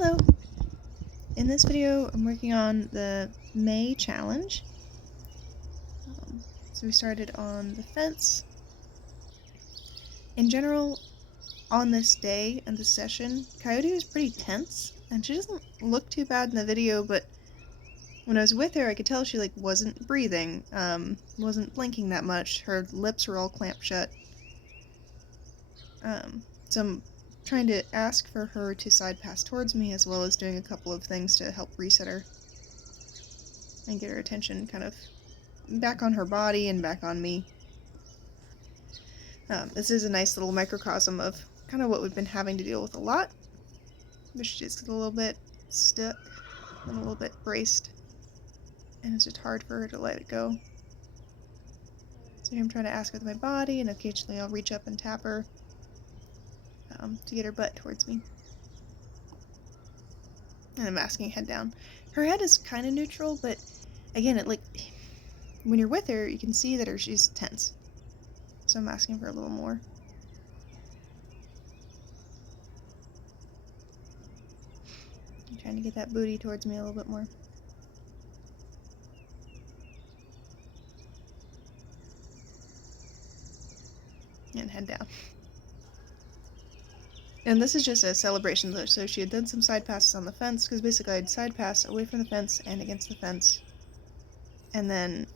Hello! In this video, I'm working on the May challenge. So we started on the fence. In general, on this day and this session, Coyote was pretty tense, and she doesn't look too bad in the video, but when I was with her, I could tell she wasn't breathing, wasn't blinking that much. Her lips were all clamped shut. So I'm trying to ask for her to side pass towards me, as well as doing a couple of things to help reset her and get her attention kind of back on her body and back on me. This is a nice little microcosm of kind of what we've been having to deal with a lot. She's just a little bit stuck and a little bit braced, and it's just hard for her to let it go. So here I'm trying to ask her with my body, and occasionally I'll reach up and tap her to get her butt towards me. And I'm asking head down. Her head is kind of neutral, but again, when you're with her, you can see that she's tense. So I'm asking for a little more. I'm trying to get that booty towards me a little bit more. And head down. And this is just a celebration, so she had done some side passes on the fence, because basically I'd side pass away from the fence and against the fence. And then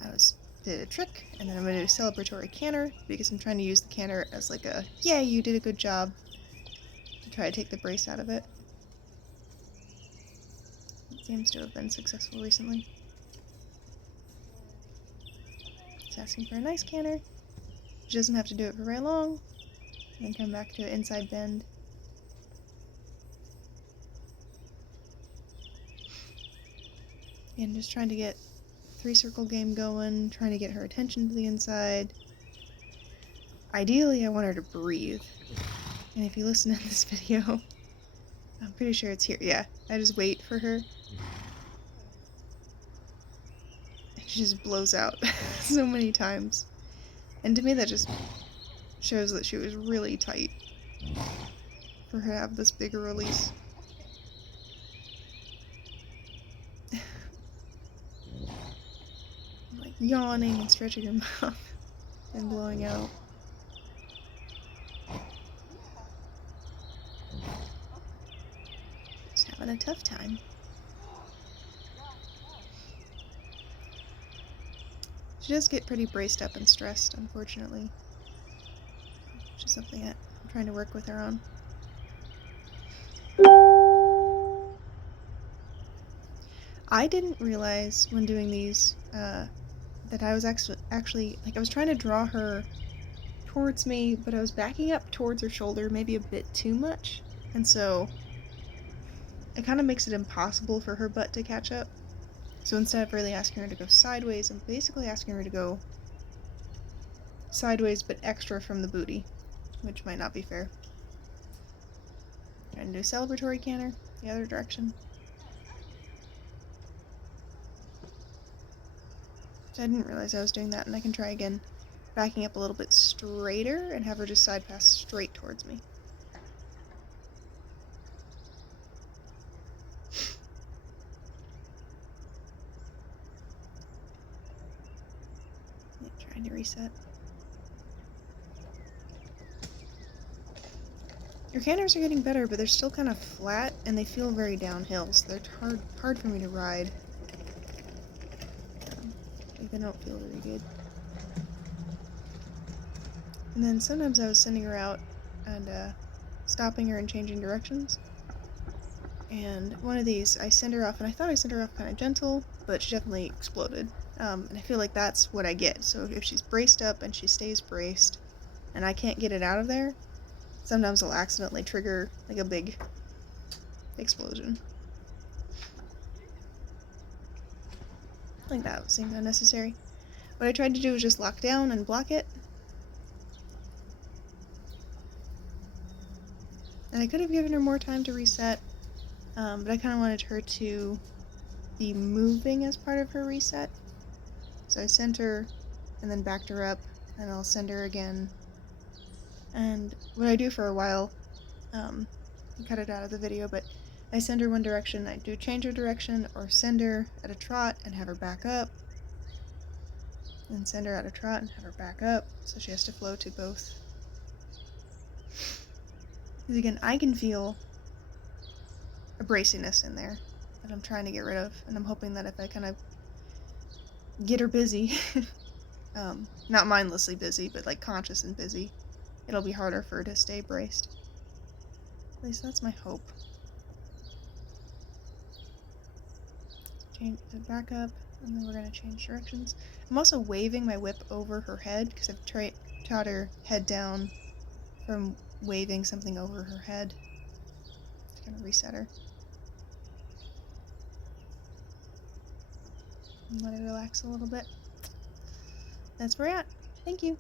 did a trick, and then I'm going to do a celebratory canter, because I'm trying to use the canter as like a, yay, you did a good job, to try to take the brace out of it. It seems to have been successful recently. Just asking for a nice canter. She doesn't have to do it for very long, and then come back to an inside bend. And just trying to get 3-circle game going, trying to get her attention to the inside. Ideally, I want her to breathe. And if you listen to this video, I'm pretty sure it's here. Yeah, I just wait for her. She just blows out so many times. And to me, that just shows that she was really tight for her to have this bigger release. Like yawning and stretching her mouth and blowing out. Just having a tough time. She does get pretty braced up and stressed, unfortunately. Which is something that I'm trying to work with her on. I didn't realize when doing these that I was actually I was trying to draw her towards me, but I was backing up towards her shoulder maybe a bit too much, and so it kind of makes it impossible for her butt to catch up. So instead of really asking her to go sideways, I'm basically asking her to go sideways but extra from the booty, which might not be fair. Trying to do a celebratory canter the other direction. So I didn't realize I was doing that, and I can try again, backing up a little bit straighter and have her just side pass straight towards me. Yeah, trying to reset. Your canters are getting better, but they're still kind of flat, and they feel very downhill, so they're hard for me to ride. They don't feel very good. And then sometimes I was sending her out and stopping her and changing directions. And one of these, I send her off, and I thought I sent her off kind of gentle, but she definitely exploded. And I feel like that's what I get. So if she's braced up and she stays braced, and I can't get it out of there, sometimes I'll accidentally trigger like a big explosion. Like that seemed unnecessary. What I tried to do was just lock down and block it. And I could have given her more time to reset, but I kind of wanted her to be moving as part of her reset. So I sent her and then backed her up, and I'll send her again. And what I do for a while, I cut it out of the video, but I send her one direction, I do change her direction, or send her at a trot and have her back up, and send her at a trot and have her back up, so she has to flow to both. Because again, I can feel a braciness in there that I'm trying to get rid of, and I'm hoping that if I kind of get her busy, not mindlessly busy, but like conscious and busy, it'll be harder for her to stay braced. At least that's my hope. Change it back up, and then we're going to change directions. I'm also waving my whip over her head because I've taught her head down from waving something over her head. Just kind of reset her. And let her relax a little bit. That's where we're at. Thank you.